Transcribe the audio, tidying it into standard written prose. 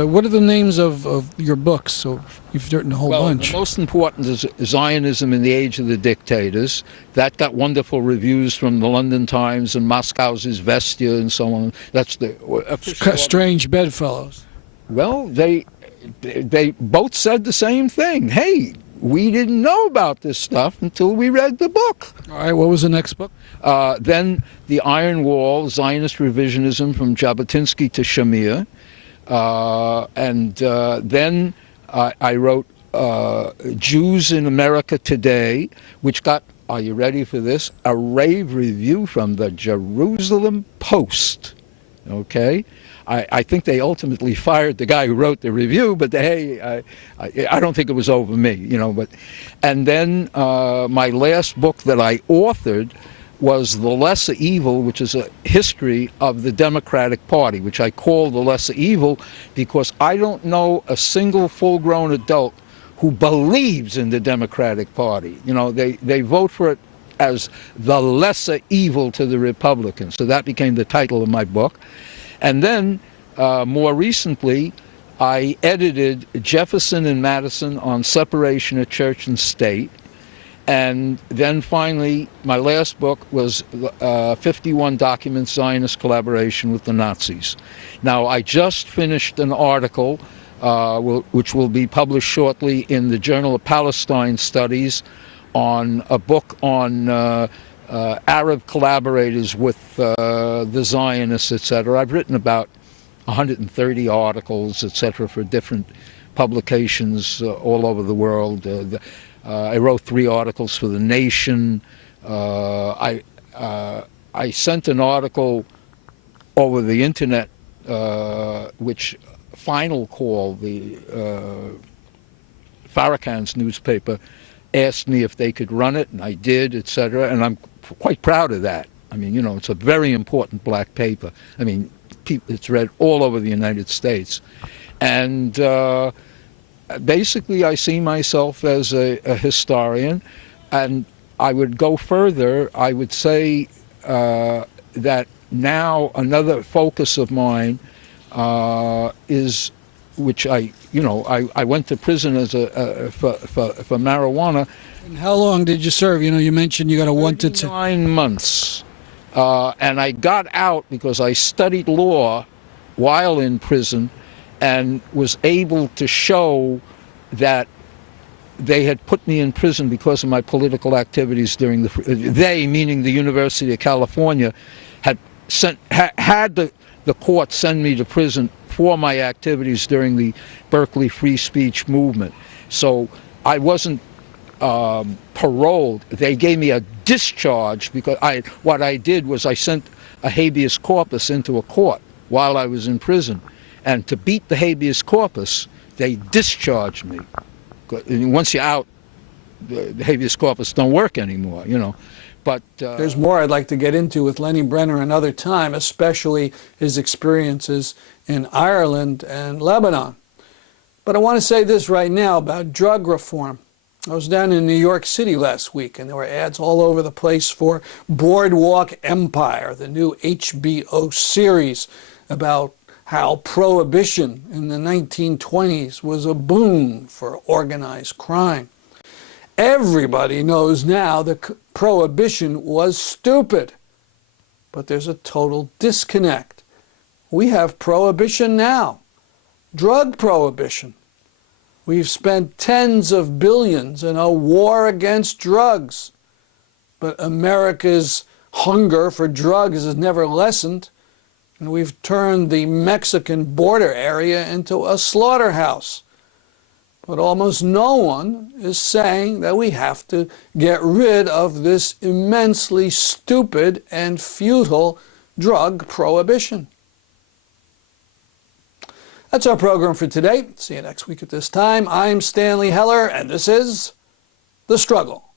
What are the names of your books? So you've written a whole bunch. The most important is Zionism in the Age of the Dictators. That got wonderful reviews from the London Times and Moscow's Izvestia and so on. That's the Strange bedfellows. Well, they both said the same thing. Hey, we didn't know about this stuff until we read the book. All right, what was the next book? Then The Iron Wall, Zionist Revisionism from Jabotinsky to Shamir. Then I wrote Jews in America Today, which got, are you ready for this, a rave review from the Jerusalem Post. Okay? I think they ultimately fired the guy who wrote the review, but hey, I don't think it was over me, you know. And then my last book that I authored was The Lesser Evil, which is a history of the Democratic Party, which I call The Lesser Evil because I don't know a single full-grown adult who believes in the Democratic Party. You know, they vote for it as the lesser evil to the Republicans. So that became the title of my book. And then, more recently, I edited Jefferson and Madison on separation of church and state. And then finally, my last book was 51 Documents, Zionist Collaboration with the Nazis. Now, I just finished an article, which will be published shortly in the Journal of Palestine Studies, on a book on Arab collaborators with the Zionists, etc. I've written about 130 articles, etc., for different publications all over the world. I wrote 3 articles for The Nation. I sent an article over the internet, which Final Call, the Farrakhan's newspaper, asked me if they could run it, and I did, etc. And I'm quite proud of that. I mean, you know, it's a very important black paper. I mean, it's read all over the United States. And basically, I see myself as a historian, and I would go further. I would say that now another focus of mine is, which I went to prison as for marijuana. And how long did you serve? You know, you mentioned you got a 1 to 2. 9 months, and I got out because I studied law while in prison, and was able to show that they had put me in prison because of my political activities during they, meaning the University of California, had the court send me to prison for my activities during the Berkeley free speech movement. So I wasn't paroled. They gave me a discharge because what I did was I sent a habeas corpus into a court while I was in prison. And to beat the habeas corpus, they discharged me. Once you're out, the habeas corpus don't work anymore, you know. But there's more I'd like to get into with Lenni Brenner another time, especially his experiences in Ireland and Lebanon. But I want to say this right now about drug reform. I was down in New York City last week, and there were ads all over the place for Boardwalk Empire, the new HBO series about how prohibition in the 1920s was a boon for organized crime. Everybody knows now that prohibition was stupid, but there's a total disconnect. We have prohibition now, drug prohibition. We've spent tens of billions in a war against drugs, but America's hunger for drugs has never lessened. And we've turned the Mexican border area into a slaughterhouse. But almost no one is saying that we have to get rid of this immensely stupid and futile drug prohibition. That's our program for today. See you next week at this time. I'm Stanley Heller, and this is The Struggle.